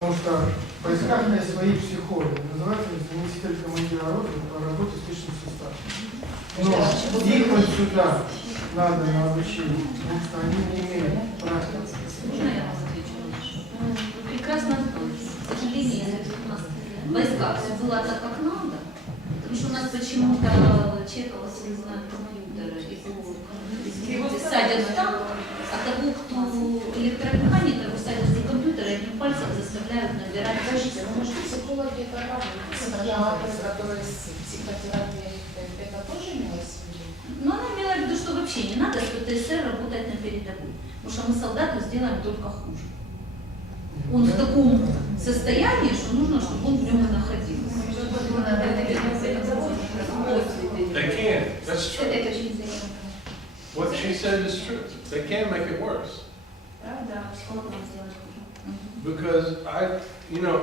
Потому что в войсках есть свои психологи, называется заместитель командира роты по работе с личным составом. Но их вот сюда надо на обучение, потому что они не имеют практики. Прекрасно, к сожалению, у нас в войсках все было так, как надо, потому что у нас почему-то чекалось, не знаю, компьютер, его садят там, а того, кто электромеханик, садят за компьютер, и одним пальцем заставляют набирать. Подождите, ну может психологи это разные, психиатры, которые с психотерапией, это тоже имелось в виду? Но она имела в виду, что вообще не надо с ПТСР работать на передовой, потому что мы солдату сделаем только хуже. Он в таком состоянии, что нужно, чтобы он в нем и находился. They can't. That's true. What she said is true. They can make it worse. Because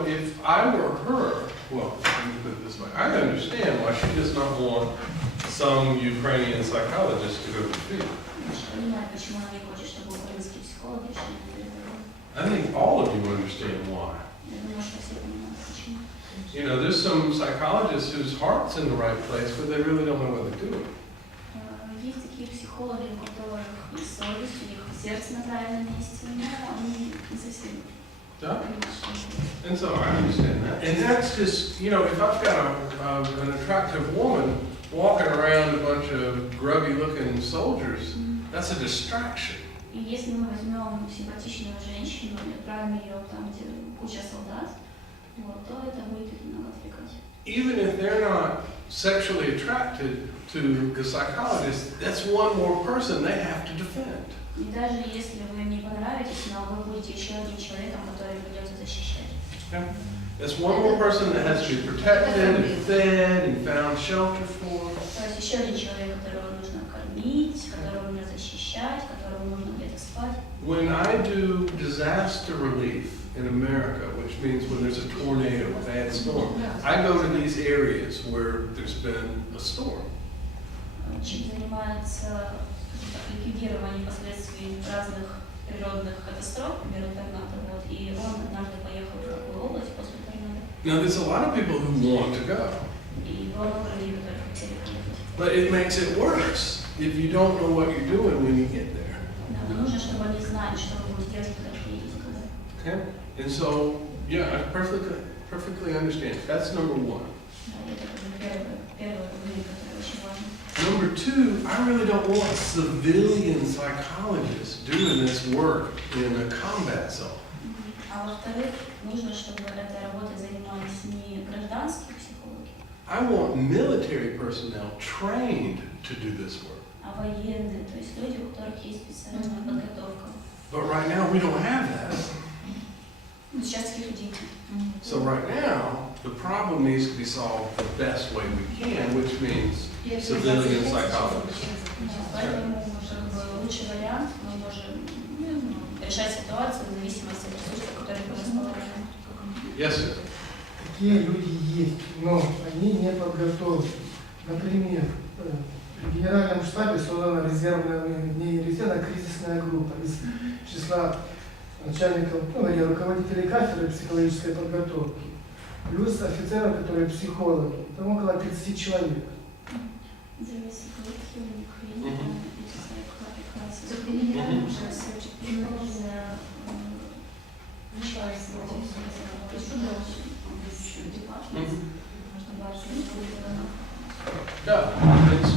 if I were her, well, let me put it this way, I understand why she does not want some Ukrainian psychologist to go to the field. I think all of you understand why. There's some psychologists whose heart's in the right place, but they really don't know what they're doing. Есть такие психологи, у которых и совесть, у них сердце на правильном месте, но они не совсем. Yeah. And so I understand that. And that's just, if I've got an attractive woman walking around a bunch of grubby-looking soldiers, that's a distraction. И если мы возьмем симпатичную женщину и отправим ее там, где куча солдат, то это будет немного отвлекать. Even if they're not sexually attracted to the psychologist, that's one more person they have to defend. И даже если вы им не понравитесь, но вы будете еще одним человеком, который придется защищать. Okay. That's one more person that has to be protected and fed and found shelter for. То есть еще один человек, которого нужно кормить, которого нужно защищать, которому нужно где-то спать. When I do disaster relief in America, which means when there's a tornado, a bad storm, I go to these areas where there's been a storm. Чем занимается ликвидированием последствий разных природных катастроф, например, торнадо, и он однажды поехал в такую область после торнадо. Now there's a lot of people who want to go. И было много людей, которые хотели поехать. But it makes it worse if you don't know what you're doing when you get there. Да, но нужно, чтобы они знали, что вы будете делать, когда приедете туда. Okay? And so, yeah, I perfectly understand. That's number one. Да, это как бы первое уровень, которое очень важно. Number two, I really don't want civilian psychologists doing this work in a combat zone. А во-вторых, нужно, чтобы этой работой занимались не гражданские психологи, I want military personnel trained to do this work. а военные, то есть люди, у которых есть специальная подготовка. But right now, we don't have that. Сейчас таких людей. So right now, the problem needs to be solved the best way we can, which means civilian psychologists. Поэтому как бы лучший вариант мы можем решать ситуацию в зависимости от ресурсов, которые мы располагаем. Yes, sir. Такие люди есть, но они не подготовлены. Например, при генеральном штабе создана резервная, не резервная, а кризисная группа из числа начальников, руководителей кафедры психологической подготовки, плюс офицеров, которые психологи, там около 30 человек. Yeah.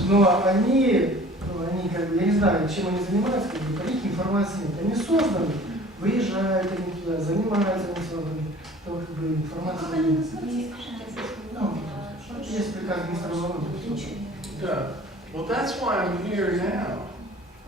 Но они как бы, я не знаю, чем они занимаются, как бы, по них информации нет. Они созданы, выезжают они туда, занимаются они созданы, то как бы информация нет. Есть приказ министра обороны. Yeah. Well, that's why I'm here now.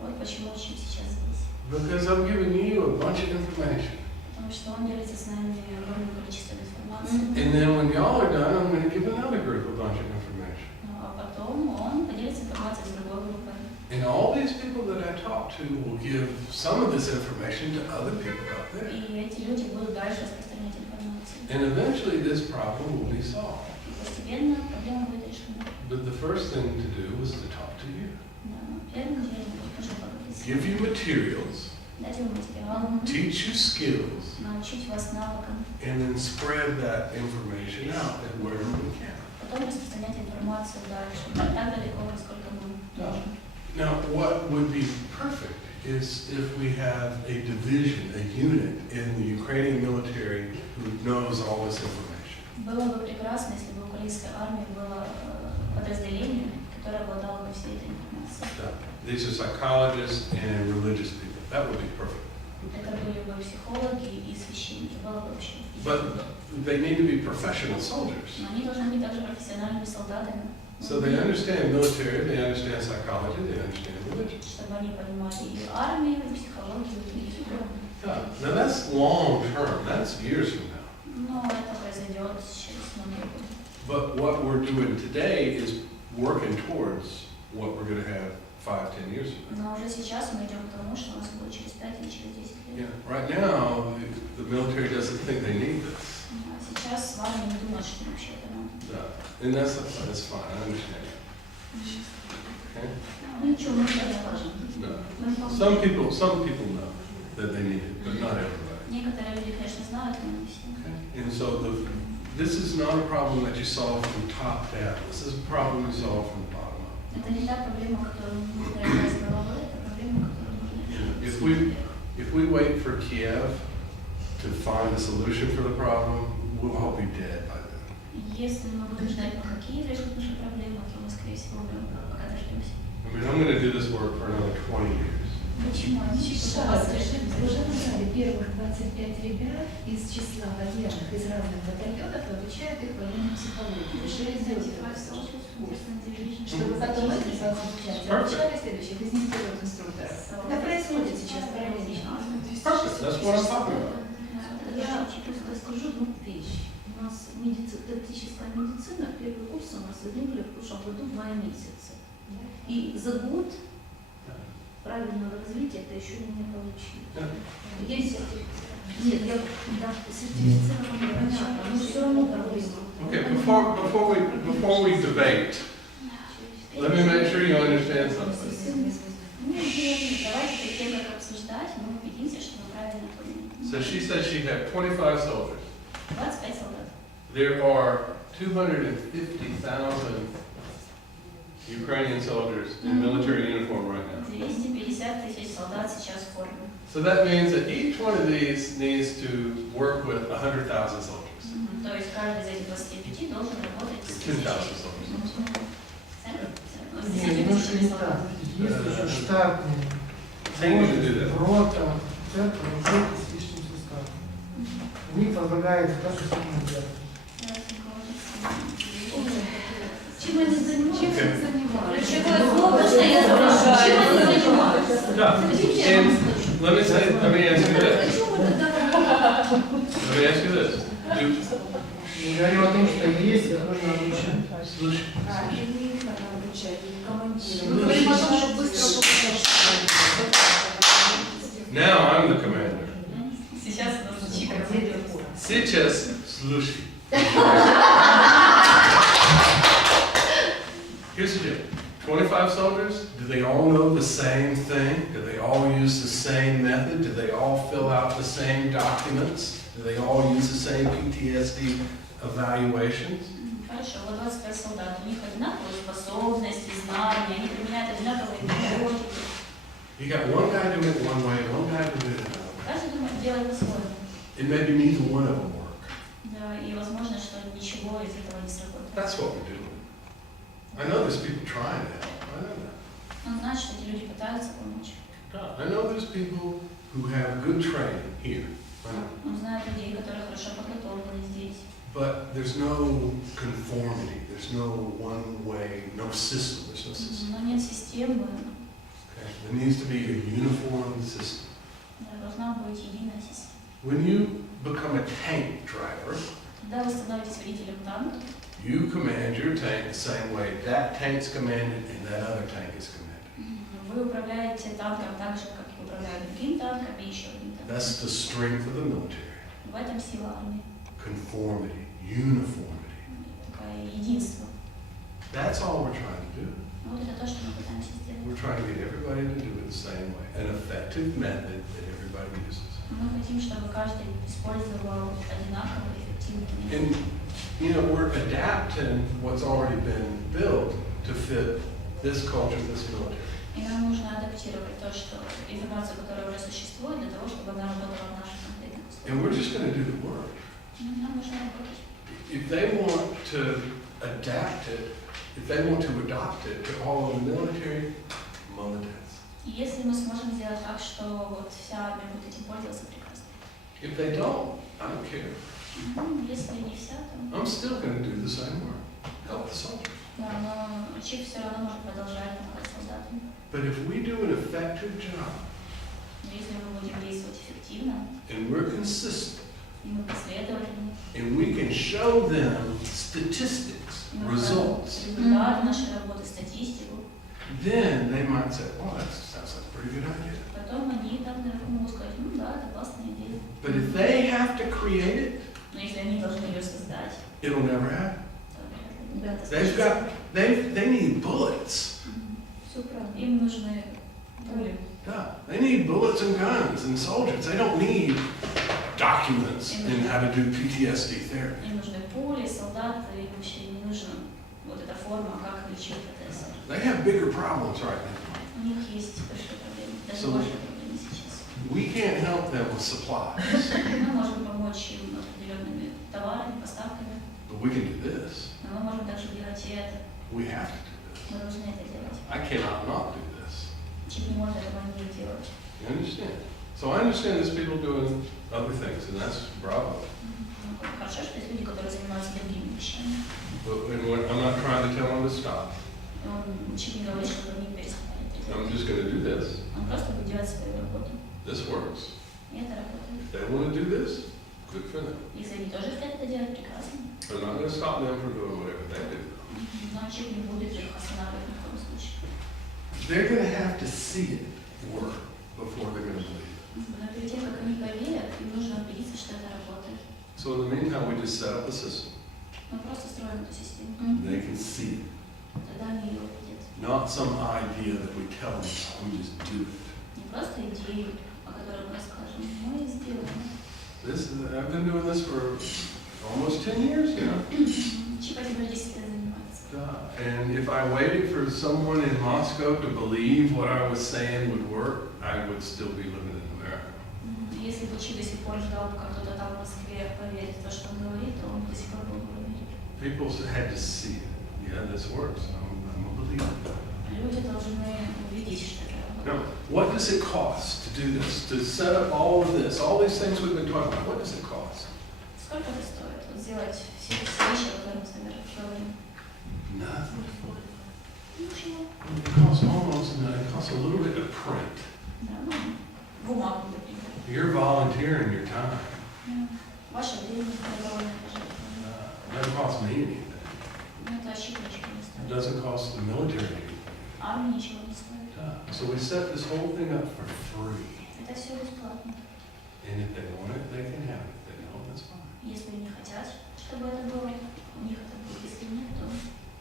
Вот почему учим сейчас здесь. Because I'm giving you a bunch of information. Потому что он делится с нами огромным количеством информации. And then when y'all are done, I'm going to give another group a bunch of information. А потом он поделится информацией с другой группой. And all these people that I talk to will give some of this information to other people out there. И эти люди будут дальше распространять информацию. And eventually this problem will be solved. И постепенно проблема будет решена. But the first thing to do was to talk to you. Да, но первым делом нужно поговорить. Give you materials дать вам материал, teach you skills, научить вас навыкам, and then spread that information out wherever we can. потом распространять информацию дальше, так далеко, насколько мы можем. Now, what would be perfect is if we have a division, a unit in the Ukrainian military who knows all this information. Было бы прекрасно, если бы в украинской армии было подразделение, которое обладало бы всей этой информацией. These are psychologists and religious people. That would be perfect. Это были бы психологи и священники, было бы вообще. But they need to be professional soldiers. Но они должны быть также профессиональными солдатами. So they understand military, they understand psychology, they understand religion. Чтобы они понимали и армию, и психологию, и религию. Now that's long term, that's years from now. Но это произойдет через много лет. But what we're doing today is working towards what we're going to have 5-10 years from now. Но уже сейчас мы идем к тому, что у нас будет через 5 или через 10 лет. Yeah, right now the military doesn't think they need this. А сейчас в армии не думают, что вообще это надо. And that's fine, I understand. Okay? Ну ничего, мы это важно. No. Some people know that they need it, but not everybody. Некоторые люди, конечно, знают, но не все. Okay? And so this is not a problem that you solve from top down. This is a problem you solve from the bottom up. Это не та проблема, которую мы решаем с головой, это проблема, которую If we wait for Kiev to find a solution for the problem, we'll all be dead by then. Если мы будем ждать, пока Киев решит нашу проблему, то мы, скорее всего, умрем, пока дождемся. I mean, I'm going to do this work for another 20 years. Почему? Уже назвали первых 25 ребят из числа военных из разных батальонов и обучают их военной психологии. Решили сделать этот курс, чтобы потом эти 25 обучали следующих из них первых инструкторов. Это происходит сейчас параллельно. Perfect, that's what I'm talking about. Я просто скажу одну вещь. У нас тактическая медицина, первый курс у нас выделили в прошлом году 2 месяца. И за год правильного развития это еще не получили. Есть нет, я сертифицирована, понятно, но все равно проблема. Okay, before we debate, let me make sure you understand something. Давайте перед тем, как обсуждать, мы убедимся, что мы правильно поняли. So she said she had 25 soldiers. 25 солдат. There are 250,000 Ukrainian soldiers in military uniform right now. 250 тысяч солдат сейчас в форме. So that means that each one of these needs to work with 100,000 soldiers. То есть каждый из этих 25 должен работать с 2,000 soldiers. Нет, немножко не так. Есть уже штатные. They need to do that. Рота, центр, уже с лишним составом. У них возлагается то же самое дело. Чем они занимаются? Okay. Ключевое слово, что я спрашиваю, чем они занимаются? Yeah. And let me ask you this. Почему вы тогда Let me ask you this. Мы говорим о том, что есть, их нужно обучать. Слушай. Now I'm the commander. Сейчас нужно чипа. Сейчас слушай. Here's the deal. 25 soldiers, do they all know the same thing? Do they all use the same method? Do they all fill out the same documents? Do they all use the same PTSD evaluations? Хорошо, вот 25 солдат, у них одинаковые способности, знания, они применяют одинаковые методики. You got one guy doing it one way, one guy doing it another way. Каждый думает, делает по-своему. And maybe neither one of them work. Да, и возможно, что ничего из этого не сработает. That's what we're doing. I know there's people trying to help. I know that. Он знает, что эти люди пытаются помочь. I know there's people who have good training here. I know. Он знает людей, которые хорошо подготовлены здесь. But there's no conformity. There's no one way, no system. There's no system. Но нет системы, Okay? There needs to be a uniform system. да, должна быть единая система. When you become a tank driver, Когда вы становитесь водителем танка, you command your tank the same way that tank's commanded and that other tank is commanded. вы управляете танком так же, как и управляют другим танком и еще одним танком. That's the strength of the military. В этом сила армии. Conformity, uniformity. Такое единство. That's all we're trying to do. Вот это то, что мы пытаемся сделать. We're trying to get everybody to do it the same way, an effective method that everybody uses. Мы хотим, чтобы каждый использовал одинаково эффективный метод. And, you know, we're adapting what's already been built to fit this culture, this military. И нам нужно адаптировать то, что информацию, которая уже существует, для того, чтобы она работала в нашей конкретной And we're just going to do the work. Нам нужно работать. If they want to adapt it, if they want to adopt it to all of the military, молодец. И если мы сможем сделать так, что вот вся армия будет этим пользоваться, прекрасно. If they don't, I don't care. Если не вся, то... I'm still going to do the same work. Help the soldiers. Да, но ЧИП все равно может продолжать помогать солдатам. But if we do an effective job, Но если мы будем действовать эффективно, and we're consistent, и мы последовательны, and we can show them statistics, и мы results, результаты нашей работы, статистику, then they might say, oh, that sounds like a pretty good idea. потом они там наверху могут сказать, ну да, это классная идея. But if they have to create it, Но если они должны ее создать, it'll never happen. то вряд ли это They've случится. got, they need bullets. Все правильно. Им нужны пули. Yeah, they need bullets and guns and soldiers. They don't need documents in how to do PTSD therapy. Им нужны пули, солдаты, им вообще не нужна вот эта форма, как лечить ПТСР. They have bigger problems right now. У них есть большие проблемы, даже So- большие проблемы сейчас. We can't help them with supplies, Мы можем помочь им определенными товарами, поставками, but we can do this. но мы можем также делать и это. We have to do this. Мы должны это делать. I cannot not do this. ЧИП не может этого не делать. You understand? So I understand there's people doing other things, and that's bravo. Ну, хорошо, что есть люди, которые занимаются другими вещами. But I'm not trying to tell them to stop. ЧИП не говорит, чтобы они перестали это I'm делать. just going to do this. Он просто будет делать свою работу. This works. И это работает. If they want to do this, good for them. Если они тоже хотят это делать, прекрасно. I'm not going to stop them from doing whatever they do. Но ЧИП не будет их останавливать ни в коем случае. They're going to have to see it work before they're going to believe it. Но перед тем, как они поверят, им нужно убедиться, что это работает. So in the meantime, we just set up the system. Мы просто строим эту систему. They can see it. Тогда они ее увидят. Not some idea that we tell them about. We just do it. Не просто идею, о которой мы расскажем. Мы сделаем. I've been doing this for almost 10 years now. ЧИП теперь 10 лет занимается. And if I waited for someone in Moscow to believe what I was saying would work, I would still be living in America. Если бы ЧИП до сих пор ждал, пока кто-то там в Москве поверит в то, что он говорит, то он до сих пор был бы в Америке. People had to see it. Yeah, this works. I'm a believer. Люди должны увидеть, что это работает. Now, what does it cost to do this, to set up all of this, all these things we've been talking about? What does it cost? Сколько это стоит? Вот сделать все эти вещи, о которых мы с вами говорим. Nothing. Ничего. It costs almost nothing. It costs a little bit to print. Да, ну, бумагу, например. You're volunteering your time. Ваше время добровольное пожертвование. It doesn't cost me anything. Ну, это ощупь ничего не It стоит. doesn't cost the military anything. Армия ничего не стоит. So we set this whole thing up for free. Это все бесплатно. And if they want it, they can have it. If they don't, that's fine. Если они хотят, чтобы это было, у них это будет. Если нет, то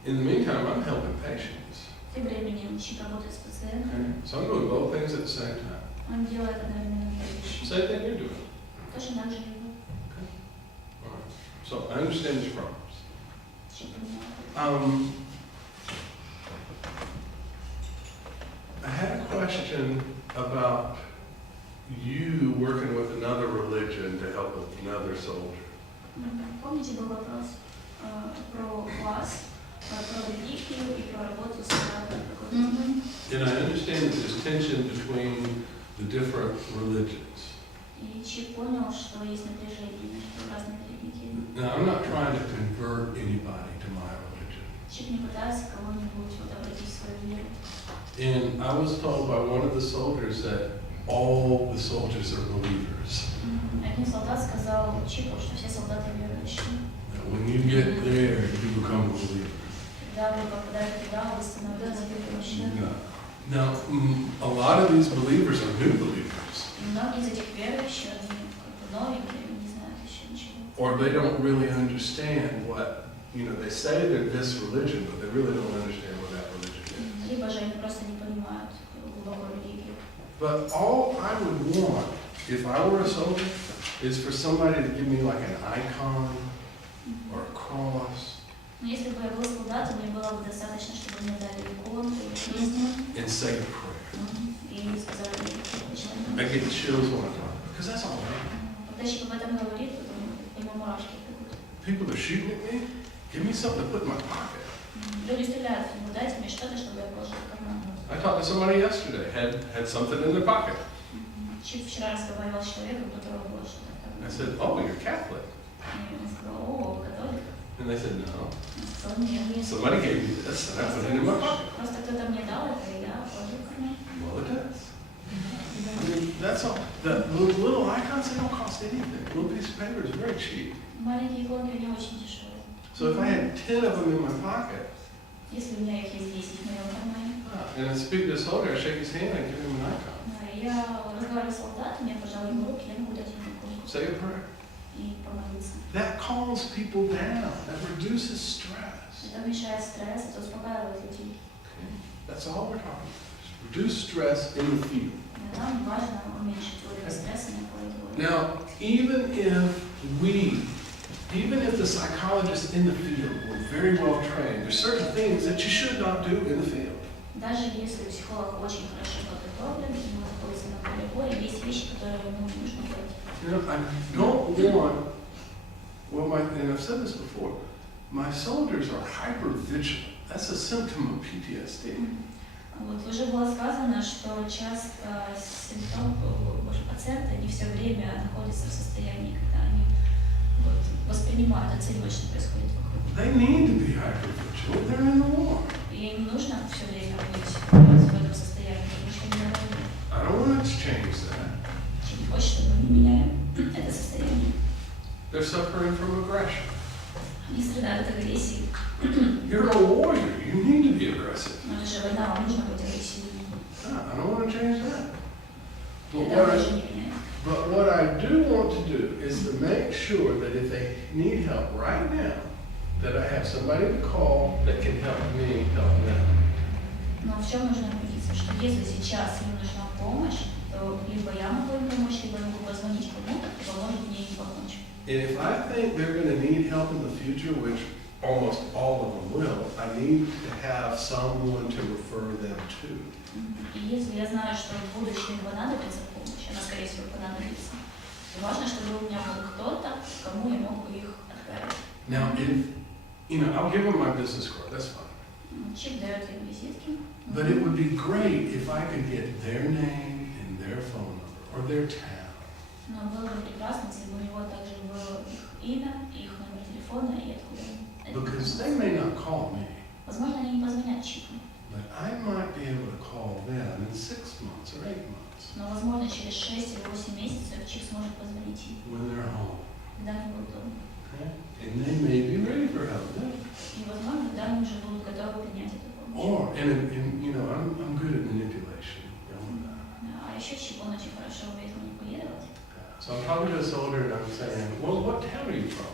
In the meantime, I'm helping patients. тем временем ЧИП работает с пациентами. Okay? So I'm doing both things at the same time. Он делает одновременно две вещи. Same thing you're doing. Точно так же и вы. All right. So I understand these problems. ЧИП понимает. I had a question about you working with another religion to help another soldier. Помните, был вопрос про вас, про религию и про работу с солдатами? And I understand that there's tension between the different religions. И ЧИП понял, что есть напряжение между разными религиями. Now, I'm not trying to convert anybody to my religion. ЧИП не пытается кого-нибудь вот обратить в свою веру. And I was told by one of the soldiers that all the soldiers are believers. Один солдат сказал ЧИПу, что все солдаты верующие. That when you get there, you become a believer. Когда вы попадаете туда, вы становитесь верующими. Now, a lot of these believers are new believers. И многие из этих верующих, они как бы новенькие, они не знают еще ничего. Or they don't really understand what, they say they're this religion, but they really don't understand what that religion is. либо же они просто не понимают глубокую религию. But all I would want, if I were a soldier, is for somebody to give me like an icon or a cross Но если бы я был солдатом, мне было бы достаточно, чтобы мне дали иконку или крест and say a prayer. и сказали мне I get chills when I talk, because that's all I want. когда человек об этом говорит, потом у него мурашки бегут. People are shooting at me, give me something to put in my pocket. Люди стреляют в него, дайте мне что-то, чтобы я положил в карман. I talked to somebody yesterday, had something in their pocket. Вчера разговаривал с человеком, у которого было что-то в I кармане. said, oh, you're Catholic. И он сказал, о, вы католик? And they said, no. Он сказал, нет. Somebody gave me this, and I put it in my pocket. Просто кто-то мне дал это, и я положил в карман. Well, it does. I mean, that's all. The little icons, they don't cost anything. A little piece of paper is very cheap. Маленькие иконки, они очень дешевые. So if I had 10 of them in my pocket, Если у меня их есть 10 в моем кармане, and I speak to a soldier, I shake his hand, I give him an icon. я разговариваю с солдатом, я пожал ему руки, я могу дать ему иконку Say a prayer. и помолиться. That calms people down. That reduces stress. Это уменьшает стресс, это успокаивает людей. Okay? That's all we're talking about. Reduce stress in the field. И нам важно уменьшить уровень стресса на поле боя. Now, even if the psychologists in the field were very well trained, there's certain things that you should not do in the field. Даже если психолог очень хорошо подготовлен, и он находится на поле боя, есть вещи, которые ему не нужно делать. You know, I don't want, and I've said this before, my soldiers are hypervigilant. That's a symptom of PTSD. Вот уже было сказано, что часто пациенты не все время находятся в состоянии, когда они воспринимают, оценивают, что происходит вокруг. They need to be hypervigilant. They're in the war. И им не нужно все время быть в этом состоянии, потому что они на войне. I don't want to change that. Чем хочешь, чтобы мы не меняли это состояние. They're suffering from aggression. Они страдают от агрессии. You're a warrior. You need to be aggressive. Но это же война, вам нужно быть агрессивным. I don't want to change that. Это тоже не меняет. But what I do want to do is to make sure that if they need help right now, that I have somebody to call that can help me help them. Но в чем нужно убедиться, что если сейчас им нужна помощь, то либо я могу им помочь, либо я могу позвонить кому-то, кто поможет мне им помочь. And if I think they're going to need help in the future, which almost all of them will, I need to have someone to refer them to. И если я знаю, что в будущем им понадобится помощь, она, скорее всего, понадобится, то важно, чтобы у меня был кто-то, кому я мог бы их отправить. Now, I'll give them my business card, that's fine. Чип дает им визитки. But it would be great if I could get their name and their phone number or their town. Но было бы прекрасно, если бы у него также было их имя, их номер телефона и откуда они. Because they may not call me, Возможно, они не позвонят Чипу, but I might be able to call them in 6 months or 8 months но, возможно, через 6 или 8 месяцев Чип сможет позвонить им, when they're home. когда они будут дома. Okay? And they may be ready for help then. И, возможно, когда они уже будут готовы принять эту помощь. Or, I'm good at manipulation. You know that. А еще Чип, он очень хорошо умеет манипулировать. So I'm talking to a soldier and I'm saying, well, what town are you from?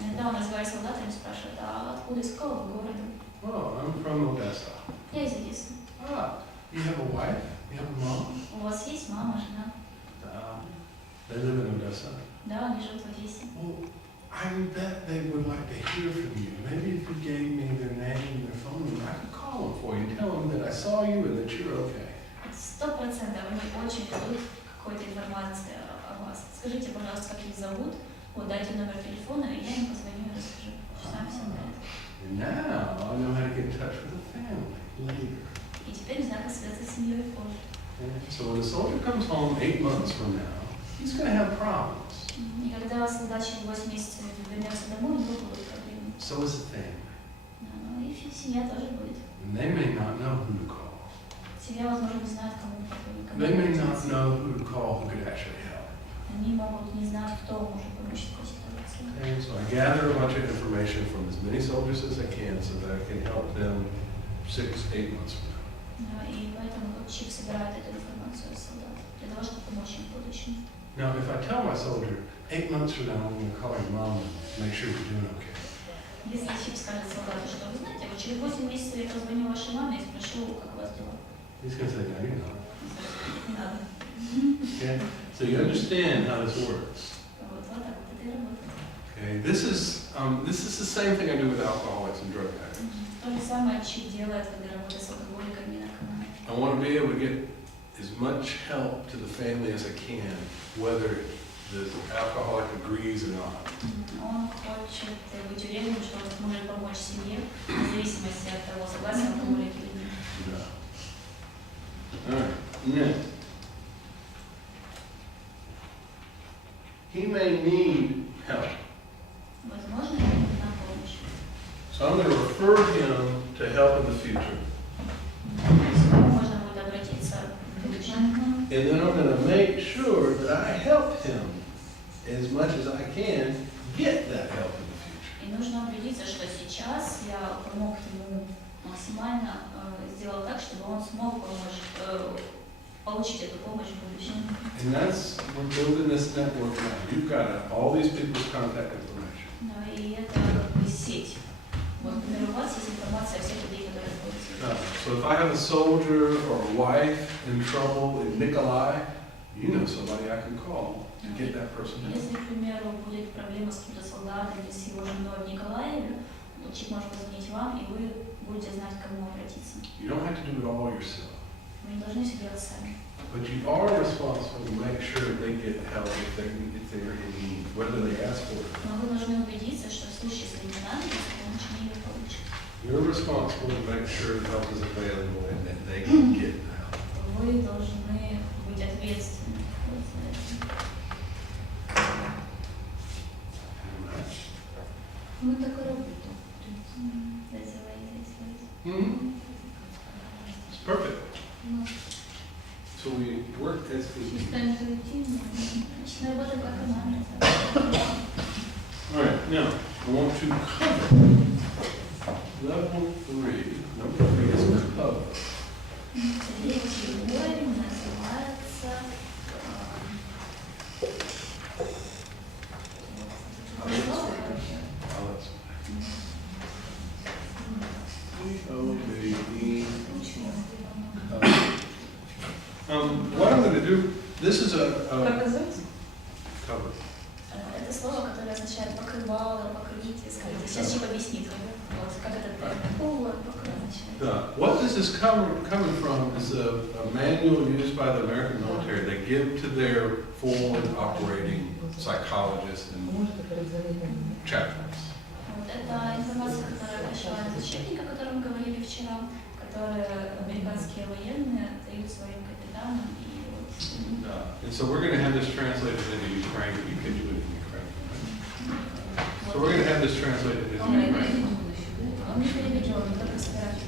Иногда он разговаривает с солдатами, спрашивает, а откуда, из какого города? Oh, I'm from Odessa. Я из Одессы. Ah, you have a wife? You have a mom? У вас есть мама, жена? They live in Odessa. Да, они живут в Одессе. Well, I bet they would like to hear from you. Maybe if you gave me their name and their phone number, I could call them for you, tell them that I saw you and that you're okay. 100% они очень ждут какой-то информации о вас. Скажите, пожалуйста, как их зовут, вот дайте номер телефона, и я им позвоню и расскажу, что там все знают. And now I know how to get in touch with the family later. И теперь знаю, как связаться с семьей позже. So when a soldier comes home 8 months from now, he's going to have problems. И когда солдат через 8 месяцев вернется домой, у него будут проблемы. So is the family. Ну и семья тоже будет. And they may not know who to call. Семья, возможно, не знает, кому позвонить. They may not know who to call who could actually help. Они могут не знать, кто может помочь в такой ситуации. Okay, so I gather a bunch of information from as many soldiers as I can so that I can help them 6-8 months from now. И поэтому Чип собирает эту информацию от солдат, для того, чтобы помочь им в будущем. Now, if I tell my soldier, 8 months from now, I'm going to call your mom and make sure you're doing okay. Если чип скажет солдату, что вы знаете, вот через 8 месяцев я позвоню вашей маме и спрошу, как у вас дела. He's going to say, no, you're not. Не надо. Okay? So you understand how this works. Вот так вот это и работает. Okay? This is the same thing I do with alcoholics and drug addicts. То же самое чип делает, когда работает с алкоголиками и наркоманами. I want to be able to get as much help to the family as I can, whether the alcoholic agrees or not. Он хочет быть уверенным, что он сможет помочь семье, в зависимости от того, согласен алкоголик или нет. Yeah. All right. Now, he may need help. Возможно, ему нужна помощь. So I'm going to refer him to help in the future. К нему можно будет обратиться в будущем. And then I'm going to make sure that I help him as much as I can get that help in the future. И нужно убедиться, что сейчас я помог ему максимально, сделал так, чтобы он смог помочь, получить эту помощь в будущем. And that's, we're building this network now. You've got all these people's contact information. Да, и это как бы сеть. Вот, например, у вас есть информация о всех людей, которые находятся. So if I have a soldier or a wife in trouble in Nikolai, you know somebody I can call to get that person help. Если, к примеру, будет проблема с каким-то солдатом или с его женой в Николаеве, чип может позвонить вам, и вы будете знать, к кому обратиться. You don't have to do it all yourself. Вы не должны все делать сами. But you are responsible to make sure they get help if they're in need, whether they ask for it. Но вы должны убедиться, что в случае, если не надо, помощь они ее получат. You're responsible to make sure help is available and that they can get help. Вы должны быть ответственны за это. Мы так и работаем. Mm-hmm. It's perfect. So we work as a team. Чисто интуитивно. Значит, мы работаем как команда. All right, now I want to cover level 3. Number 3 is cover. Третий уровень называется What I'm going to do, this is a cover. это слово, которое означает покрывало, покрытие, скрытие. Сейчас Чип объяснит, вот, как это покрывало. What this is coming from is a manual used by the American military. They give to their forward operating psychologists and chaplains. Вот это информация, которая пришла из учебника, о котором мы говорили вчера, которые американские военные дают своим капитанам. И вот. And so we're going to have this translated into Ukrainian. You can do it in Ukrainian. So we're going to have this translated into Ukrainian. Он не переведен, он только собирает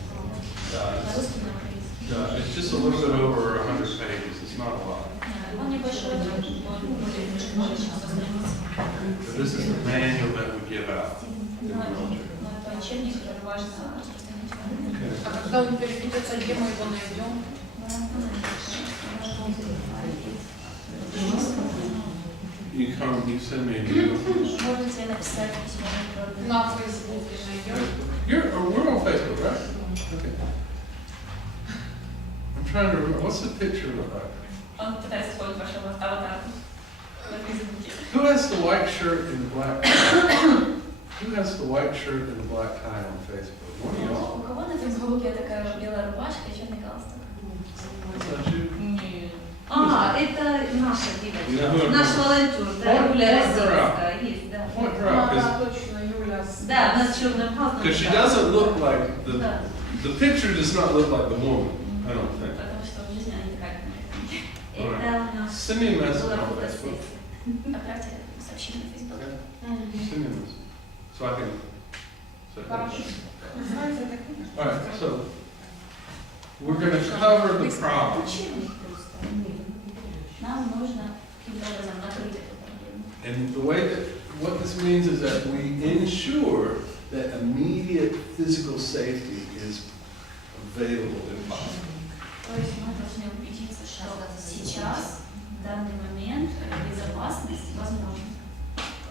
на русский, на украинский. It's just a little bit over 100 pages. It's not a lot. Он небольшой, более чем 100 страниц. But this is the manual that we give out. Но это учебник, который важно распространить. А когда он переведется, где мы его найдем? You send me an email. Можете написать письмо На Фейсбуке найдем. We're on Facebook, right? Okay. I'm trying to remember, what's the picture look like? Он пытается вспомнить вашу аватарку на Фейсбуке. Who has the white shirt and the black tie? Who has the white shirt and the black tie on Facebook? One of y'all. У кого на Фейсбуке такая белая рубашка и черный галстук? Is that you? Нет. Это наша You know who девочка, it наш is? волонтер, да, Юля Point her Российская, есть, да. Point her out, Да, точно, Юля. Да, она с черным галстуком. because she doesn't look like Да. the picture does not look like the woman, I don't think. Потому что в жизни она не такая, как Это у нас Send me a message была on Facebook. фотосессия. Отправьте сообщение на Фейсбук. Okay? Send me a message. So I can. Хорошо. Знаете, это книга? All right, so we're going to cover the problem. Учебник просто. Нам нужно каким-то образом накрыть эту проблему. And the way that, what this means is that we ensure that immediate physical safety is available if possible. То есть мы должны убедиться, что сейчас, в данный момент, безопасность возможна.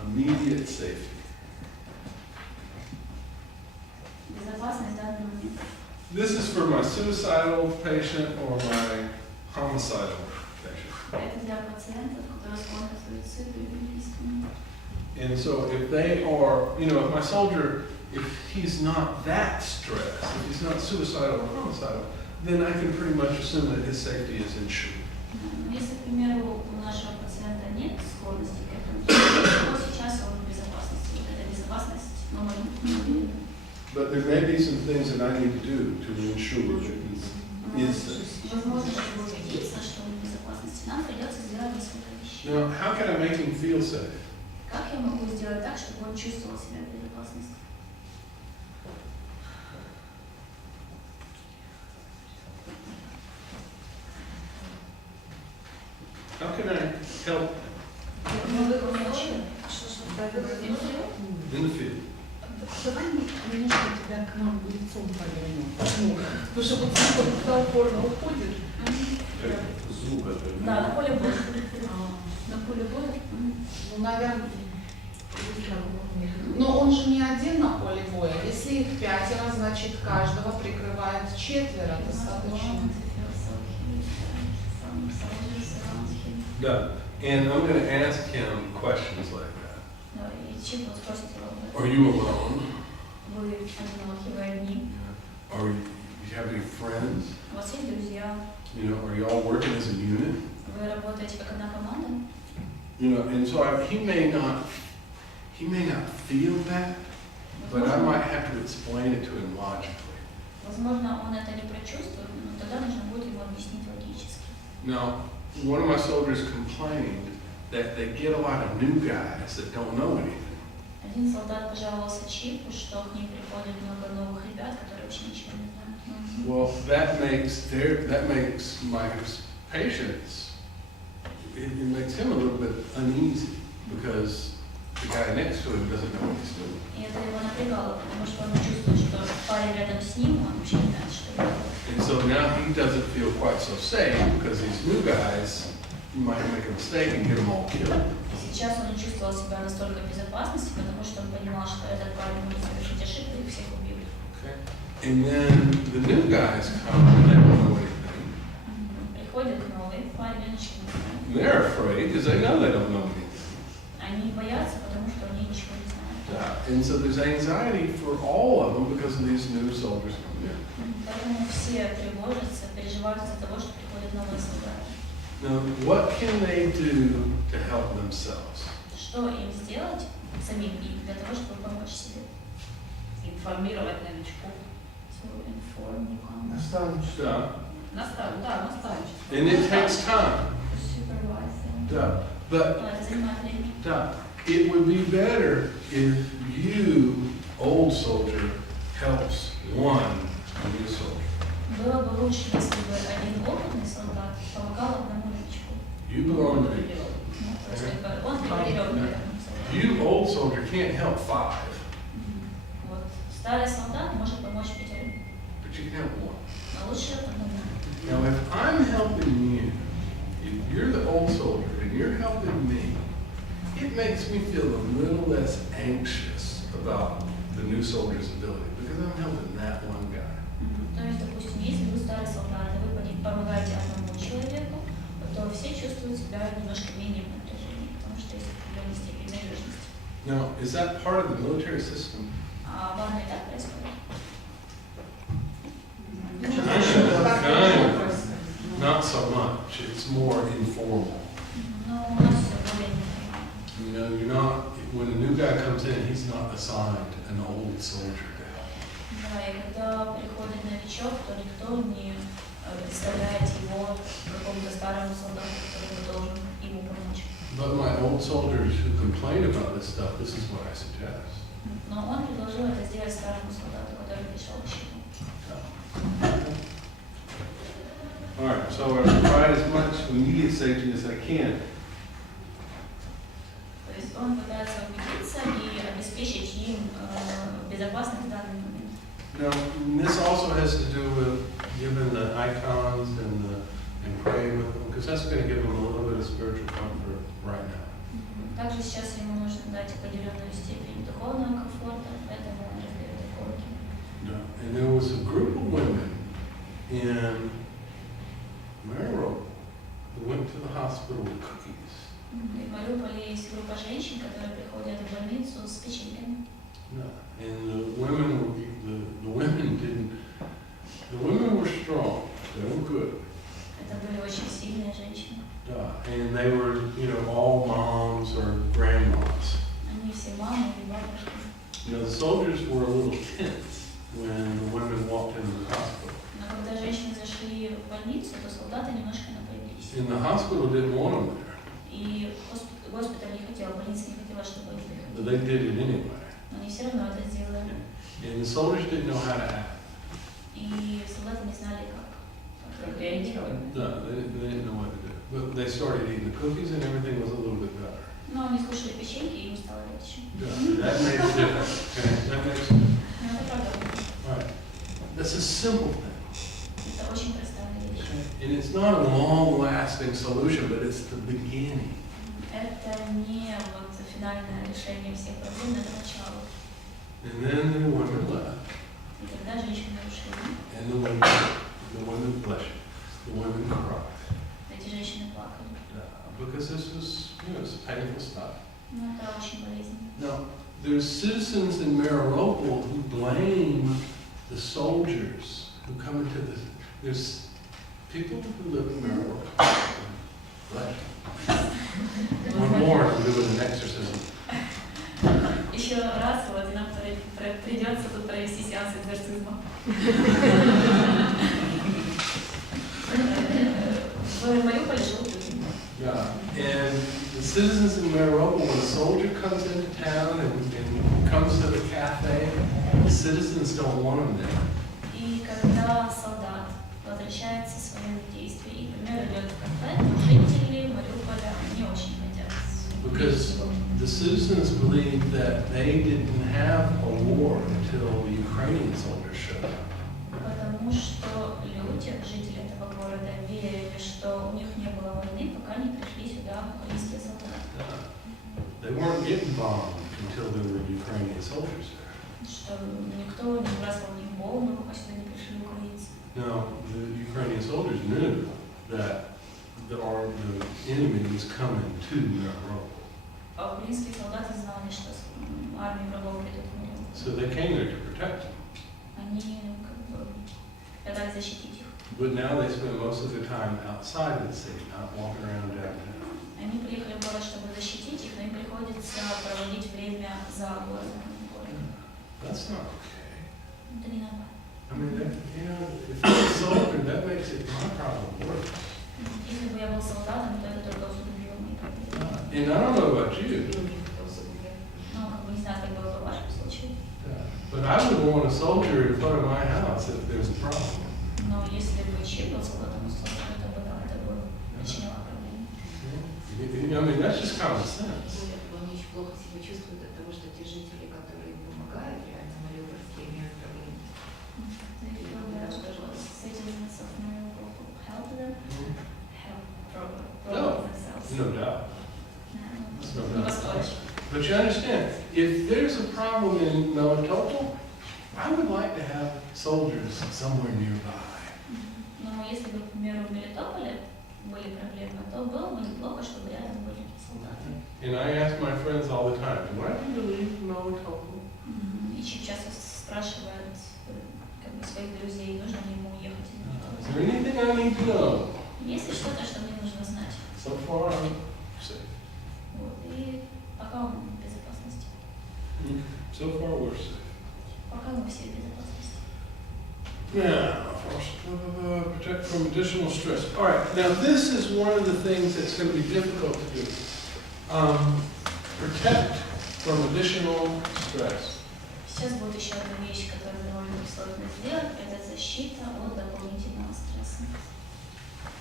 Immediate safety. This is for my suicidal patient or my homicidal patient. Это для пациентов, которые склонны к суициду или убийству. And so if they are, you know, if my soldier, if he's not that stressed, if he's not suicidal or homicidal, then I can pretty much assume that his safety is ensured. Если, к примеру, у нашего пациента нет склонности к этому, то сейчас он в безопасности. Вот эта безопасность, но мы не уверены. But there may be some things that I need to do to ensure that he is safe. Возможно, чтобы убедиться, что он в безопасности, нам придется сделать несколько вещей. Now, how can I make him feel safe? Как я могу сделать так, чтобы он чувствовал себя в безопасности? How can I help Вы помочь? in the field? Давай немножко тебя к нам лицом повернем. Потому что вот когда упорно уходит. Звук это. Да, на поле боя. На поле боя. Ну, наверное. Но он же не один на поле боя. Если их 5, значит каждого прикрывает 4, достаточно. Yeah, and I'm going to ask him questions like that. Да, и чем вот спросите его? Are you alone? Вы одиноки, вы одни? Are you, do you have any friends? У вас есть друзья? You know, are you all working as a unit? Вы работаете как одна команда? You know, and so he may not feel that, but I might have to explain it to him logically. Возможно, он это не прочувствует, но тогда нужно будет ему объяснить логически. Now, one of my soldiers complained that they get a lot of new guys that don't know anything. Один солдат пожаловался Чипу, что к ним приходит много новых ребят, которые вообще ничего не знают. Well, that makes my patients, it makes him a little bit uneasy because the guy next to him doesn't know what he's doing. И это его напрягало, потому что он чувствует, что парень рядом с ним, он вообще не знает, что делать. And so now he doesn't feel quite so safe because these new guys might make a mistake and get them all killed. Сейчас он не чувствовал себя настолько в безопасности, потому что он понимал, что этот парень может совершить ошибку и всех убьют. Okay. And then the new guys come and they don't know anything. Приходит новый парень, ничего не знает. They're afraid because they know they don't know anything. Они боятся, потому что они ничего не знают. And so there's anxiety for all of them because of these new soldiers coming in. Поэтому все тревожатся, переживают из-за того, что приходят новые солдаты. Now, what can they do to help themselves? Что им сделать, самим им, для того, чтобы помочь себе? Информировать новичков. To inform newcomers, Наставничество. Yeah. Наставничество. And it takes time. to supervise them. Yeah. But Но это занимает время. it would be better if you, old soldier, helps one new soldier. Было бы лучше, если бы один опытный солдат помогал одному новичку. You belong to me. Ну, то есть как бы он прикреплял к этому солдату. You, old soldier, can't help 5, Вот старый солдат может помочь 5, but you can help 1. но лучше одному. Now, if I'm helping you, if you're the old soldier and you're helping me, it makes me feel a little less anxious about the new soldier's ability because I'm helping that one guy. То есть, допустим, если вы старый солдат, и вы помогаете одному человеку, то все чувствуют себя немножко менее в напряжении, потому что есть определенная степень надежности. Now, is that part of the military system? А в армии так происходит? Kind of. Not so much. It's more informal. Но у нас все более неформально. You know, you're not, when a new guy comes in, he's not assigned an old soldier to help. Да, и когда приходит новичок, то никто не представляет его какому-то старому солдату, который должен ему помочь. But my old soldiers who complain about this stuff, this is what I suggest. Но он предложил это сделать старому солдату, который пришел к щиту. All right, so I provide as much immediate safety as I can. То есть он пытается убедиться и обеспечить им безопасность в данный момент. Now, this also has to do with giving the icons and praying with them, because that's going to give them a little bit of spiritual comfort right now. Также сейчас ему нужно дать определенную степень духовного комфорта, поэтому он разберет иконки. And there was a group of women You know, the soldiers were a little tense when the women walked into the hospital. Но когда женщины зашли в больницу, то солдаты немножко напряглись. And the hospital didn't want them there, И госпиталь не хотел, больница не хотела, чтобы они приходили. but they did it anyway. Но они все равно это сделали. And the soldiers didn't know how to act. И солдаты не знали, как реагировать. No, they didn't know what to do. But they started eating the cookies and everything was a little bit better. Но они скушали печеньки, и им стало легче. Yeah, that made a difference. Okay, that makes a difference. Но это правда. All right. That's a simple thing. Это очень простая вещь. And it's not a long-lasting solution, but it's the beginning. Это не вот финальное решение всех проблем, это начало. And then the women left. И тогда женщины ушли. And the women, bless you, the women cried. Эти женщины плакали. Because this was, it's painful stuff. Ну, это очень болезненно. Now, there's citizens in Mariupol who blame the soldiers who come into this. There's people who live in Mariupol. One more, I'm doing an exorcism. Еще раз, вот нам придется тут провести сеанс экзорцизма. В Мариуполе живут люди. Yeah, and the citizens in Mariupol, when a soldier comes into town and comes to the cafe, the citizens don't want him there. И когда солдат возвращается с военных действий и, например, идет в кафе, то жители Мариуполя не очень хотят. Because the citizens believe that they didn't have a war until the Ukrainian soldiers showed up. Потому что люди, жители этого города, верили, что у них не было войны, пока не пришли сюда украинские солдаты. They weren't getting bombed until there were Ukrainian soldiers there. Что никто не бросал них бомбы, пока сюда не пришли украинцы. Now, the Ukrainian soldiers knew that the enemy was coming to Mariupol. А украинские солдаты знали, что армия врагов придет в Мариуполь. So they came there to protect them. Они как бы пытались защитить их. But now they spend most of their time outside of the city, not walking around downtown. Они приехали в город, чтобы защитить их, но им приходится проводить время за городом. That's not okay. Это не нормально. I mean, if you're a soldier, that makes it my problem worse. Если бы я был солдатом, то это только усугубило мои проблемы. And I don't know about you, Ну, как бы не знаю, как было бы в вашем случае. but I would want a soldier in front of my house if there's a problem. Но если бы чей был солдатом, это бы как-то бы причинило проблемы. I mean, that's just common sense. Он очень плохо себя чувствует от того, что те жители, которые помогают, реально мариупольские, имеют проблемы. Citizens of Mariupol help them have No. problems themselves. No doubt. No No doubt. поспоришь. But you understand, if there's a problem in Melitopol, I would like to have soldiers somewhere nearby. Но если бы, к примеру, в Мелитополе были проблемы, то было бы неплохо, чтобы рядом были солдаты. And I ask my friends all the time, do I need to leave Melitopol? И часто спрашивают как бы, своих друзей, нужно ли ему уехать или Is нет. there anything I need to know? Есть ли что-то, что мне нужно знать? So far, I'm safe. Вот. И пока он в безопасности. So far, we're safe. Пока мы все в безопасности. Now, protect from additional stress. All right, now this is one of the things that's going to be difficult to do. Protect from additional stress. Сейчас будет еще одна вещь, которую довольно сложно сделать, это защита от дополнительного стресса.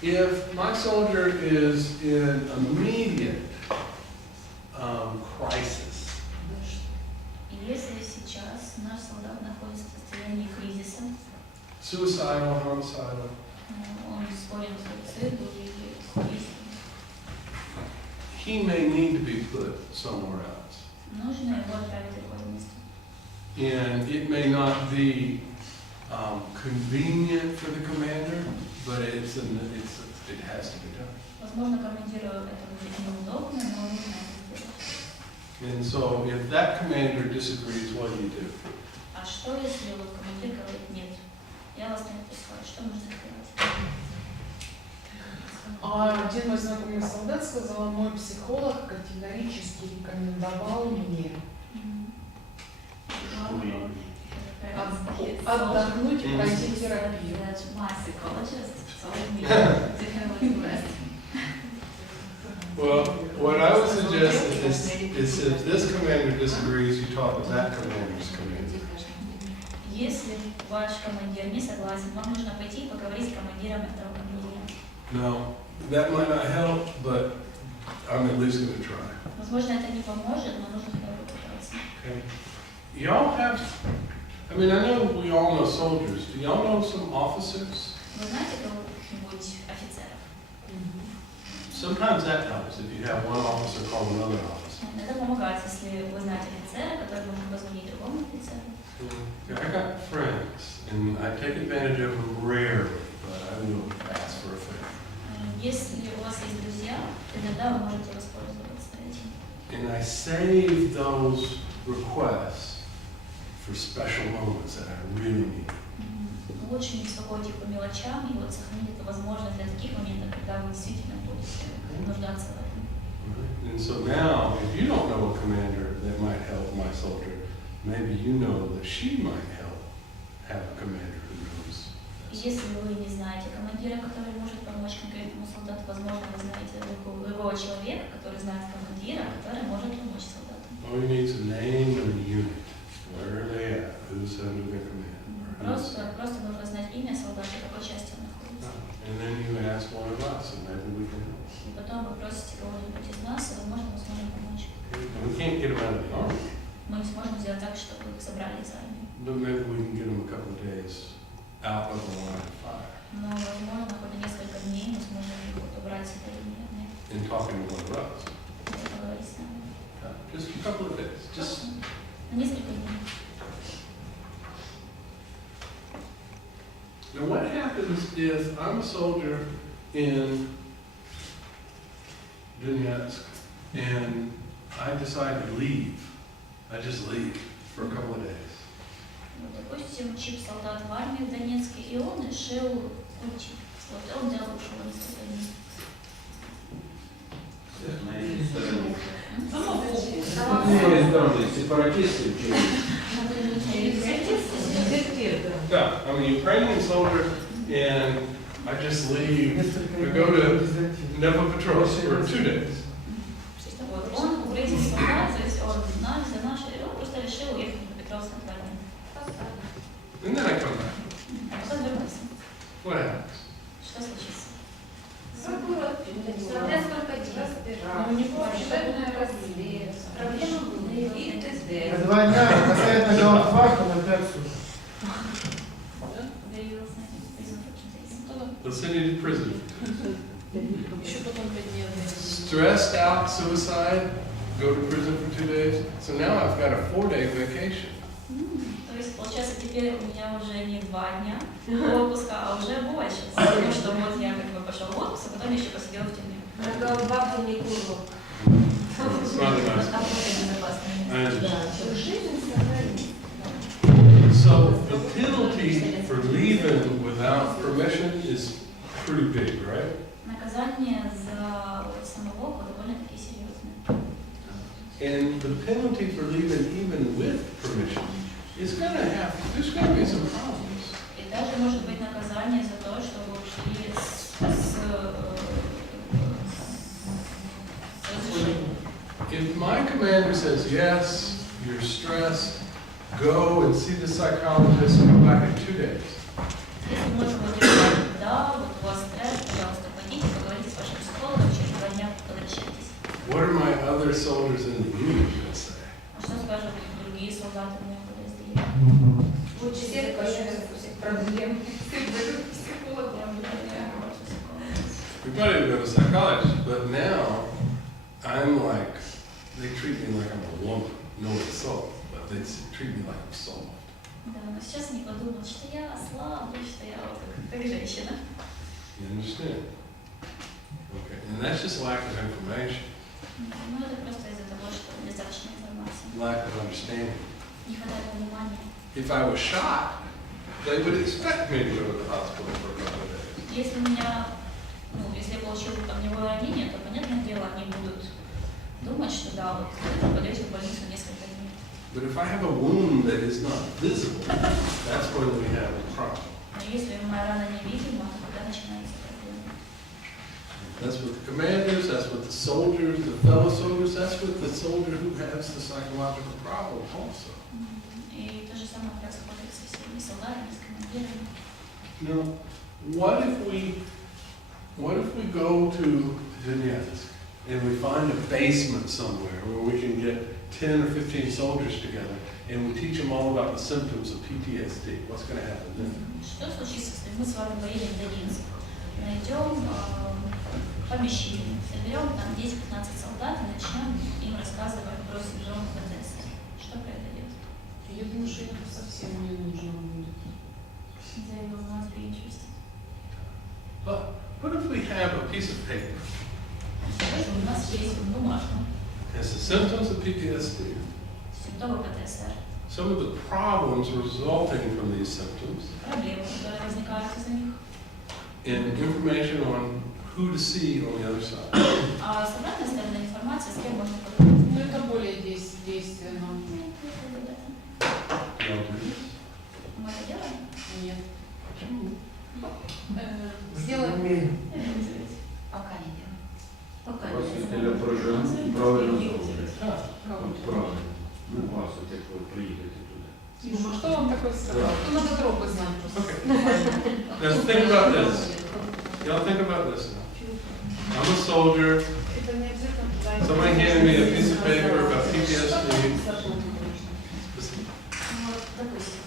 If my soldier is in immediate crisis, И если сейчас наш солдат находится в состоянии кризиса, suicidal, homicidal, он склонен к суициду или к убийству, he may need to be put somewhere else. нужно его отправить в другое место. And it may not be convenient for the commander, but it has to be done. Возможно, командиру это будет неудобно, но нужно это сделать. And so if that commander disagrees, what do you do? А что, если вот командир говорит нет? Я вас не отпускаю. Что нужно сделать? Один мой знакомый солдат сказал, мой психолог категорически рекомендовал мне отдохнуть и пройти терапию. Well, what I would suggest is if this commander disagrees, you talk to that commander's commander. Если ваш командир не согласен, вам нужно пойти и поговорить с командиром этого командира. No, that might not help, but I'm at least going to try. Возможно, это не поможет, но нужно хотя бы попытаться. Okay. Y'all have, I mean, I know we all know soldiers. Do y'all know some officers? Вы знаете кого-нибудь офицеров? Sometimes that helps if you have one officer call another officer. Это помогает, если вы знаете офицера, который может позвонить другому офицеру. Yeah, I got friends, and I take advantage of them rarely, but I will ask for a favor. Если у вас есть друзья, иногда вы можете воспользоваться этим. And I save those requests for special moments that I really need. Лучше не беспокойтесь по мелочам и вот сохранить это возможно для таких моментов, когда вы действительно будете нуждаться в этом. And so now, if you don't know a commander that might help my soldier, maybe you know that she might help have a commander who knows. Если вы не знаете командира, который может помочь конкретному солдату, возможно, вы знаете другого человека, который знает командира, который может помочь солдату. All you need is a name and a unit. Where are they at? Who's under their command? Просто нужно знать имя солдата, в какой части он находится. And then you ask one of us, and maybe we can help. И потом вы просите кого-нибудь из нас, и, возможно, мы сможем помочь. And we can't get them out of the army, Мы не сможем сделать так, чтобы их собрали из армии. but maybe we can get them a couple of days out of the line of fire Но, возможно, хоть на несколько дней мы сможем их убрать с этой линии огня and talking to one of us. и поговорить с нами. Just a couple of days. Just На несколько дней. now, what happens if I'm a soldier in Donetsk and I decide to leave? I just leave for a couple of days. Допустим, солдат в армии в Донецке, и он решил уйти. Вот он взял и ушел на несколько дней. Yeah, I'm a Ukrainian soldier and I just leave. I go to Dnipropetrovsk for 2 days. Вот, он украинский солдат, то есть он за нашей, он просто решил уехать в Днипропетровск на 2 дня. And then I come back. А потом вернулся. What happens? Что случится? Смотря сколько дней. Ну, не Судебное расследование. Проблема были ТСД. На 2 дня поставить на голову на 5 суток. They'll send you to prison. Еще потом 5 дней. Stressed out suicide, go to prison for 2 days. So now I've got a 4-day vacation. То есть, получается, теперь у меня уже не 2 дня отпуска, а уже больше. Потому что вот я как бы пошел в отпуск, а потом еще посидел в тюрьме. Голова не куру. It's not nice. А более безопасное I место. understand. Жизнь сохранить. So the penalty for leaving without permission is pretty big, right? Наказание за самоволку довольно-таки серьезное. And the penalty for leaving even with permission is going to have, there's going to be some problems. И даже может быть наказание за то, что вы ушли с разрешением. If my commander says, yes, you're stressed, go and see the psychologist, come back in 2 days. Если мой командир говорит, да, вот у вас стресс, пожалуйста, пойдите, поговорите с вашим психологом, через 2 дня возвращайтесь. What are my other soldiers in the unit going to say? А что скажут другие солдаты в моем подразделении? Лучше всех всех проблем. Психологом. Everybody go to psychologist, but now I'm like, they treat me like I'm a woman. No insult, but they treat me like I'm soft. Да, но сейчас они подумают, что я ослаблю, что я вот как женщина. You understand? Okay, and that's just lack of information, Ну, это просто из-за того, что недостаточно информации. lack of understanding. Не хватает понимания. If I was shot, they would expect me to go to the hospital for a couple of days. Если меня, если я получил огневое ранение, то, понятное дело, они будут думать, что да, вот вы попадете в больницу несколько дней. But if I have a wound that is not visible, that's when we have a problem. Но если моя рана невидима, тогда начинается проблема. That's with the commanders, that's with the soldiers, the fellow soldiers, that's with the soldier who has the psychological problem also. И то же самое происходит со всеми солдатами, с командирами. Now, what if we go to Dnipropetrovsk and we find a basement somewhere where we can get 10 or 15 soldiers together and we teach them all about the symptoms of PTSD? What's going to happen then? Что случится, если мы с вами поедем в Донецк, найдем помещение, соберем там 10-15 солдат и начнем им рассказывать про синдром ПТСД? Что произойдет? Я думаю, что это совсем не нужно будет. They will not be interested. But what if we have a piece of paper? У нас есть бумажка, Has the symptoms of PTSD, симптомы ПТСР, some of the problems resulting from these symptoms, проблемы, которые возникают из-за них, and information on who to see on the other side. а с обратной стороны информация, с кем можно поговорить. Ну, это более действенно. Y'all do this? Мы это делаем? Нет. Не Сделаем. умеем. Пока не делаем. Пока У вас не для знаю. проживання правильно зроблять. Кого? От правильно. Ну, вас, от як ви приїдете туди. Тима, что вам такое сказал? Ну, надо тропы знать просто. Now think about this. Y'all think about this now. I'm a soldier. Это не обязательно. Somebody handed me a piece of paper about PTSD. Вот, допустим,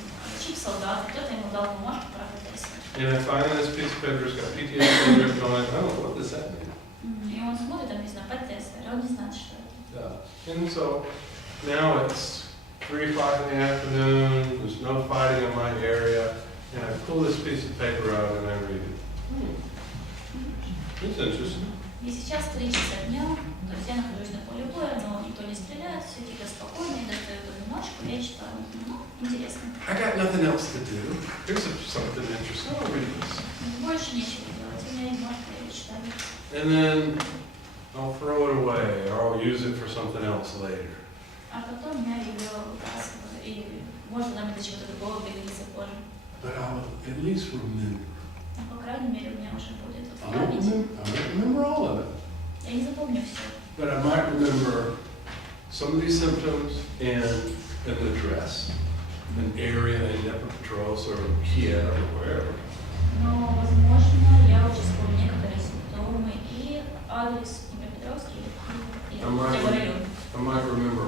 чип солдат, кто-то ему дал бумажку про ПТСР. And I find this piece of paper's got PTSD written on it. I don't know, what does that mean? И он смотрит, там написано ПТСР, он не знает, что это. Yeah. And so now it's 3 o'clock in the afternoon, there's no fighting in my area, and I pull this piece of paper out and I read it. It's interesting. И сейчас 3 часа дня, то есть я нахожусь на поле боя, но никто не стреляет, все тихо, спокойно, я достаю эту бумажку, я читаю. Ну, интересно. I got nothing else to do. Here's something interesting. I'll read this. Больше нечего делать, у меня есть бумажка, я ее читаю. And then I'll throw it away, or I'll use it for something else later. А потом я ее выбрасываю, и может нам для чего-то другого пригодится позже. But I'll at least remember. Но, по крайней мере, у меня уже будет вот I won't память. remember all of it. Я не запомню все. But I might remember some of these symptoms and an address, an area in Dnipropetrovsk or Kiev or wherever. Но, возможно, я уже вспомню некоторые симптомы и адрес Днепропетровский и его район. I might remember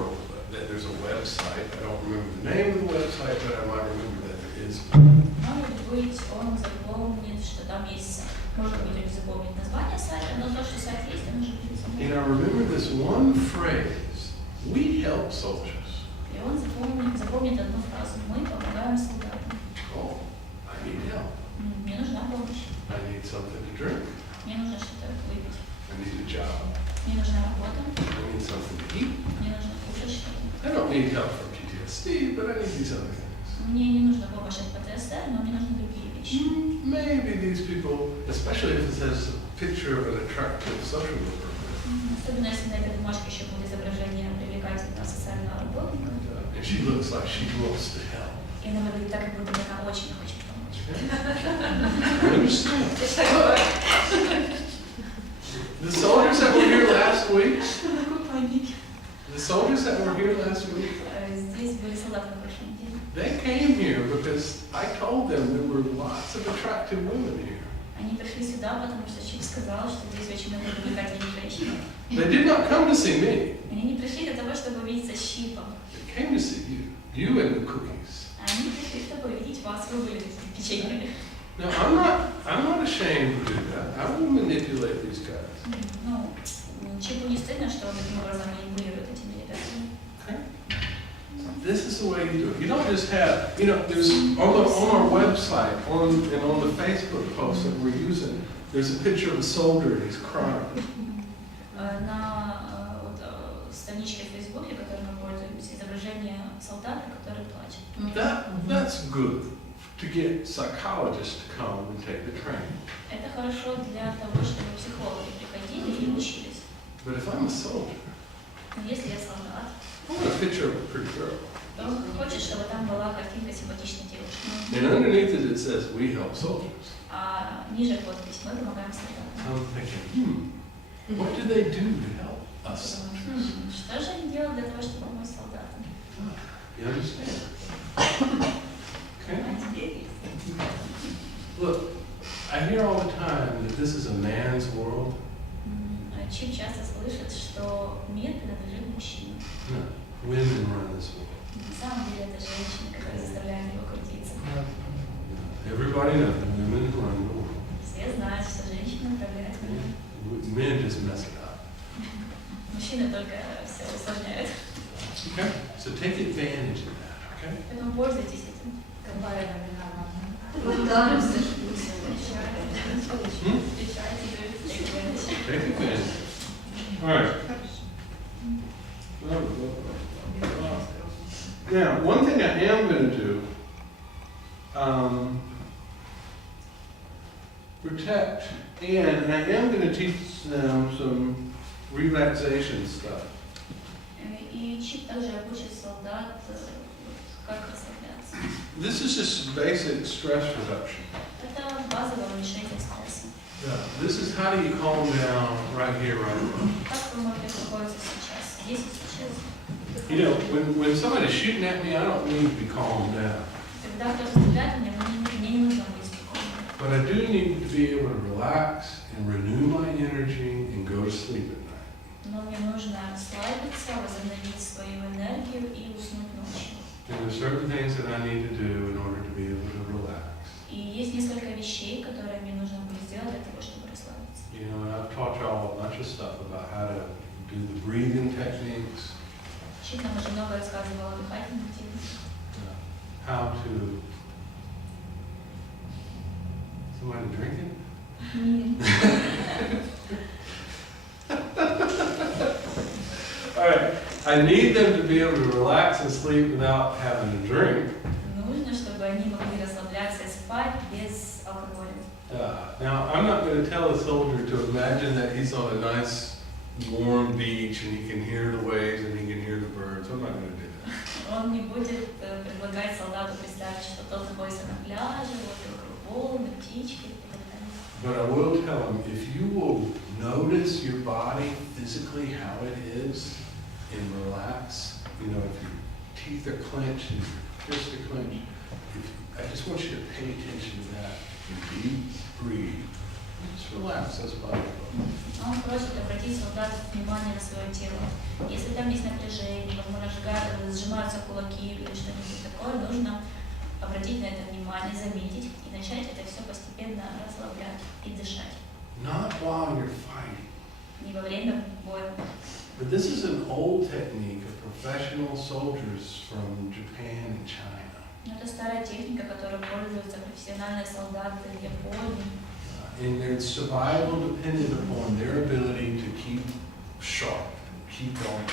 that there's a website. I don't remember the name of the website, but I might remember that there is one. Может быть, он запомнит, что там есть сайт. Может быть, он не запомнит название сайта, но то, что сайт есть, он уже будет And запомнить. I remember this one phrase, we help soldiers. И он запомнит одну фразу: мы помогаем солдатам. Oh, I need help. Мне нужна помощь. I need something to drink. Мне нужно что-то выпить. I need a job. Мне нужна работа. I need something to eat. Мне нужно кушать что-то. I don't need help from PTSD, but I need these other things. Мне не нужна помощь от ПТСР, но мне нужны другие вещи. Maybe these people, especially if it has a picture of an attractive social worker, Особенно если на этой бумажке еще будет изображение привлекательного социального работника. and she looks like she wants to help. И она выглядит так, как будто она очень хочет помочь. I understand. The soldiers that were here last week, the soldiers that were here last week, Здесь были солдаты на прошлой неделе. they came here because I told them there were lots of attractive women here. Они пришли сюда, потому что Чип сказал, что здесь очень много привлекательных женщин. They did not come to see me. Они не пришли для того, чтобы увидеться с Чипом. They came to see you and the cookies. Они пришли, чтобы увидеть вас, вы были печеньями. Now, I'm not ashamed to do that. I will manipulate these guys. Ну, Чипу не стыдно, что он таким образом манипулирует этими ребятами. Okay? This is the way you do it. You don't just have, there's on our website, and on the Facebook post that we're using, there's a picture of a soldier and he's crying. На страничке в Фейсбуке, которой мы пользуемся, изображение солдата, который плачет. That's good to get psychologists to come and take the training. Это хорошо для того, чтобы психологи приходили и учились. But if I'm a soldier, Но если я солдат, I want a picture of a pretty girl. Он хочет, чтобы там была картинка симпатичной девушки. And underneath it, it says, we help soldiers. А ниже подпись «Мы помогаем солдатам». I'm thinking, what do they do to help us? Что же они делают для того, чтобы помочь солдатам? You understand? Okay? Look, I hear all the time that this is a man's world. Очень часто слышат, что мир принадлежит мужчинам. No, women run this world. На самом деле это женщины, которые заставляют его крутиться. Everybody knows women run the world. Все знают, что женщины управляют миром. Men just mess it up. Мужчины только все усложняют. Okay? So take advantage of that, okay? Поэтому пользуйтесь этим. Благодаримся. Take advantage. All right. Now, one thing I am going to do, protect, and I am going to teach them some relaxation stuff. И Чип также обучит солдат, как расслабляться. This is just basic stress reduction. Это базовое уменьшение стресса. This is how do you calm down right here, right now. Как вы можете успокоиться сейчас? Здесь и сейчас. You know, when somebody's shooting at me, I don't need to be calmed down. Когда кто-то стреляет в меня, мне не нужно быть спокойным. But I do need to be able to relax and renew my energy and go to sleep at night. Но мне нужно расслабиться, возобновить свою энергию и уснуть ночью. And there's certain things that I need to do in order to be able to relax. И есть несколько вещей, которые мне нужно будет сделать для того, чтобы расслабиться. You know, and I've taught y'all a bunch of stuff about how to do the breathing techniques, Чип нам уже много рассказывала о дыхательных техниках. how to... Somebody drinking? All right, I need them to be able to relax and sleep without having to drink. Нужно, чтобы они могли расслабляться и спать без алкоголя. Now, I'm not going to tell a soldier to imagine that he's on a nice, warm beach and he can hear the waves and he can hear the birds. I'm not going to do that. Он не будет предлагать солдату представить, что тот находится на пляже, вот вокруг волны, птички и так далее. But I will tell him, if you will notice your body physically how it is and relax, you know, if your teeth are clenched and your fists are clenched, I just want you to pay attention to that and deep breathe. Just relax, that's about it. Он просит обратить солдат внимание на свое тело. Если там есть напряжение, возможно, сжимаются кулаки или что-нибудь такое, нужно обратить на это внимание, заметить и начать это все постепенно расслаблять и дышать. Not while you're fighting. Не во время боя. But this is an old technique of professional soldiers from Japan and China. Но это старая техника, которой пользуются профессиональные солдаты в Японии. And their survival depended upon their ability to keep sharp, keep going.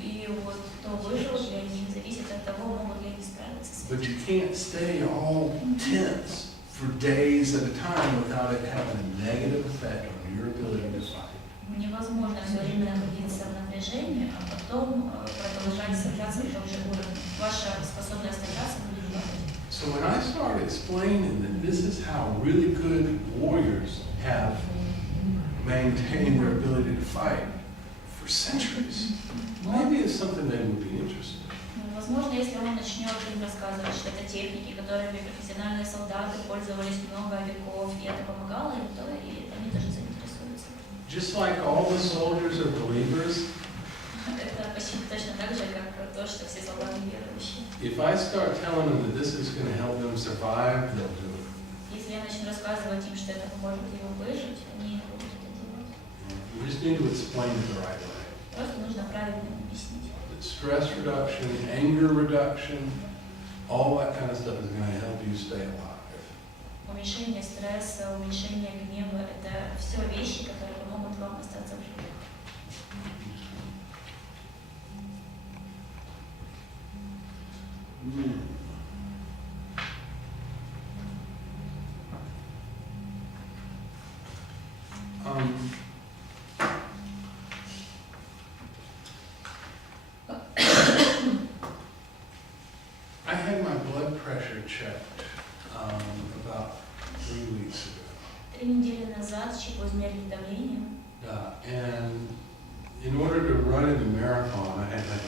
И вот кто выжил для них зависит от того, могут ли они справиться с But этим. you can't stay all tense for days at a time without it having a negative effect on your ability to fight. Невозможно все время находиться в напряжении, а потом продолжать сражаться на том же уровне. Ваша способность сражаться будет падать. So when I started explaining that this is how really good warriors have maintained their ability to fight for centuries, maybe it's something they would be interested in. Возможно, если он начнет им рассказывать, что это техники, которыми профессиональные солдаты пользовались много веков, и это помогало им, то и они тоже заинтересуются. Just like all the soldiers are believers, Это почти точно так же, как то, что все солдаты верующие. if I start telling them that this is going to help them survive, they'll do it. Если я начну рассказывать им, что это поможет ему выжить, они будут это делать. You just need to explain it the right way. Просто нужно правильно им объяснить. That stress reduction, anger reduction, all that kind of stuff is going to help you stay alive. Уменьшение стресса, уменьшение гнева – это все вещи, которые помогут вам остаться в живых. checked about 3 weeks ago. 3 недели назад щеку измерили давление. And in order to run in the marathon, I had like